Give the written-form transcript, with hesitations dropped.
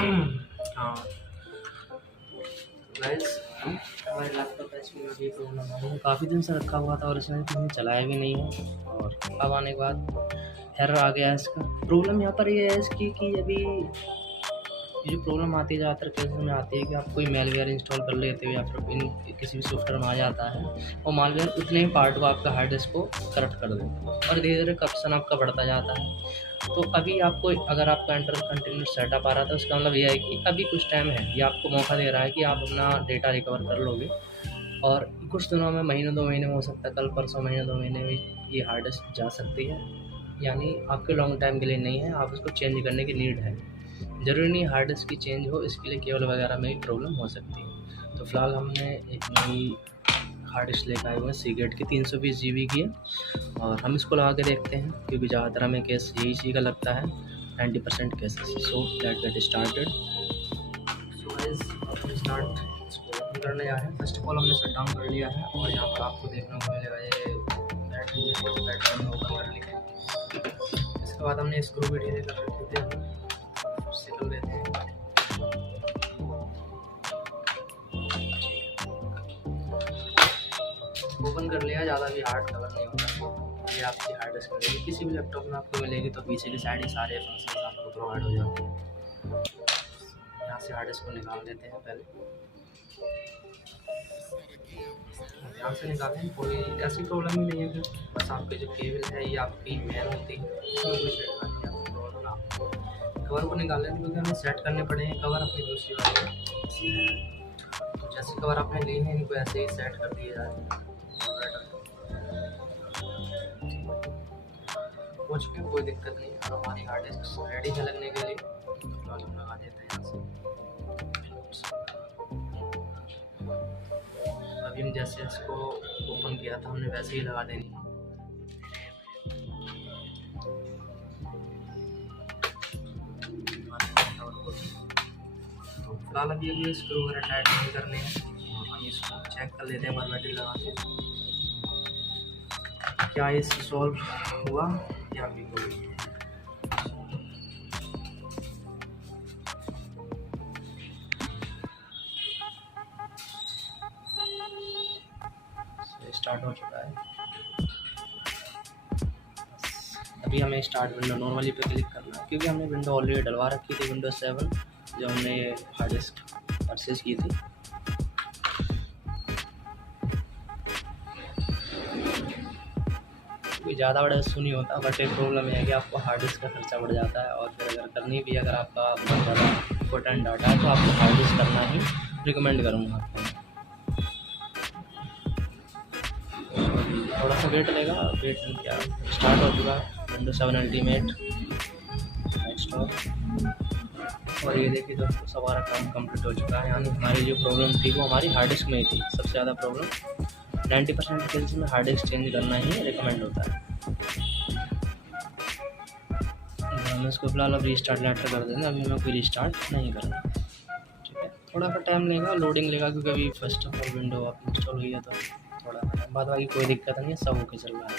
हाँ गाइस, हमारे laptop HP में भी प्रॉब्लम है। काफ़ी दिन से रखा हुआ था और इसमें कहीं चलाया भी नहीं है, और अब आने के बाद एरर आ गया है। इसका प्रॉब्लम यहाँ पर ये है इसकी कि अभी ये जो प्रॉब्लम आती है ज़्यादातर केसेस में आती है कि आप कोई मैलवेयर इंस्टॉल कर लेते हो या फिर इन किसी भी सॉफ्टवेयर में आ जाता है, और मालवेयर उतने ही पार्ट को आपका हार्ड डिस्क को करप्ट कर देता है और धीरे धीरे करप्शन आपका बढ़ता जाता है। तो अभी आपको, अगर आपका एंटर कंटिन्यूस सेटअप आ रहा था, उसका मतलब ये है कि अभी कुछ टाइम है, ये आपको मौका दे रहा है कि आप अपना डेटा रिकवर कर लोगे, और कुछ दिनों में, महीने 2 महीने में हो सकता है, कल परसों, महीने 2 महीने में ये हार्ड डिस्क जा सकती है। यानी आपके लॉन्ग टाइम के लिए नहीं है, आप उसको चेंज करने की नीड है। ज़रूरी नहीं हार्ड डिस्क की चेंज हो, इसके लिए केबल वगैरह में ही प्रॉब्लम हो सकती है। तो फ़िलहाल हमने एक नई हार्ड डिस्क लेकर आए हुए हैं सीगेट की 320 GB की है, और हम इसको लगा के देखते हैं क्योंकि ज़्यादातर हमें केस यही सी का लगता है, 90% cases. So let's get started. So guys, हम स्टार्ट इसको ओपन करने जा रहे हैं। फर्स्ट ऑफ ऑल हमने शट डाउन कर लिया है, और यहाँ पर आपको देखने को मिलेगा ये बैटरी ओपन कर ली है। इसके बाद हमने स्क्रू भी ढीले कर रखे थे, उससे कर लेते हैं। ओपन कर लिया, ज़्यादा भी हार्ड कवर नहीं होता। ये आपकी हार्ड डिस्क मिलेगी, किसी भी लैपटॉप में आपको मिलेगी, तो पीछे की साइड ही सारे फंक्शन आपको प्रोवाइड हो जाते हैं। यहाँ से हार्ड डिस्क को निकाल देते हैं पहले, ध्यान से निकालें, कोई ऐसी प्रॉब्लम ही नहीं है कि बस आपके जो केबल है ये आपकी मेन होती है, इसमें कोई छेड़खानी है, आपको प्रॉब्लम ना। कवर को निकाल लेते क्योंकि हमें सेट करने पड़ेंगे कवर अपनी दूसरी वाली। तो जैसे कवर आपने लिए हैं, इनको ऐसे ही सेट कर दिए जाए। हो चुके, कोई दिक्कत नहीं। और हमारी हार्ड डिस्क रेडी है लगने के लिए, तो हम लगा देते हैं यहाँ से। अभी हम जैसे इसको ओपन किया था, हमने वैसे ही लगा देनी है। तो फिलहाल अभी ये स्क्रू वगैरह टाइट नहीं करने हैं, और हम इसको चेक कर लेते हैं बैटरी लगा के, क्या ये सॉल्व हुआ या अभी कोई। स्टार्ट हो चुका है। अभी हमें स्टार्ट विंडो नॉर्मली पे क्लिक करना है, क्योंकि हमने विंडो ऑलरेडी डलवा रखी थी, विंडोज 7 जो हमने ये हार्ड डिस्क परचेज की थी। कोई ज़्यादा बड़ा इशू नहीं होता, बट एक प्रॉब्लम है कि आपको हार्ड डिस्क का खर्चा बढ़ जाता है, और फिर अगर करनी भी, अगर आपका बहुत ज़्यादा इंपॉर्टेंट डाटा है, तो आपको हार्ड डिस्क करना ही रिकमेंड करूँगा। थोड़ा सा वेट लेगा, वेट क्या स्टार्ट हो चुका है विंडोज 7 अल्टीमेट स्टॉप। और ये देखिए दोस्तों, सब हमारा काम कंप्लीट हो चुका है। यानी हमारी जो प्रॉब्लम थी वो हमारी हार्ड डिस्क में ही थी, सबसे ज़्यादा प्रॉब्लम। 90% केस में हार्ड डिस्क चेंज करना ही रिकमेंड होता है। हम इसको फिलहाल अब रीस्टार्ट लेटर कर देंगे, अभी हमें कोई रीस्टार्ट नहीं करना, ठीक है। थोड़ा सा टाइम लेगा, लोडिंग लेगा, क्योंकि अभी फर्स्ट ऑफ ऑल विंडो आप इंस्टॉल हुई है, तो थोड़ा बाद बाकी कोई दिक्कत नहीं है, सब ओके चल रहा है।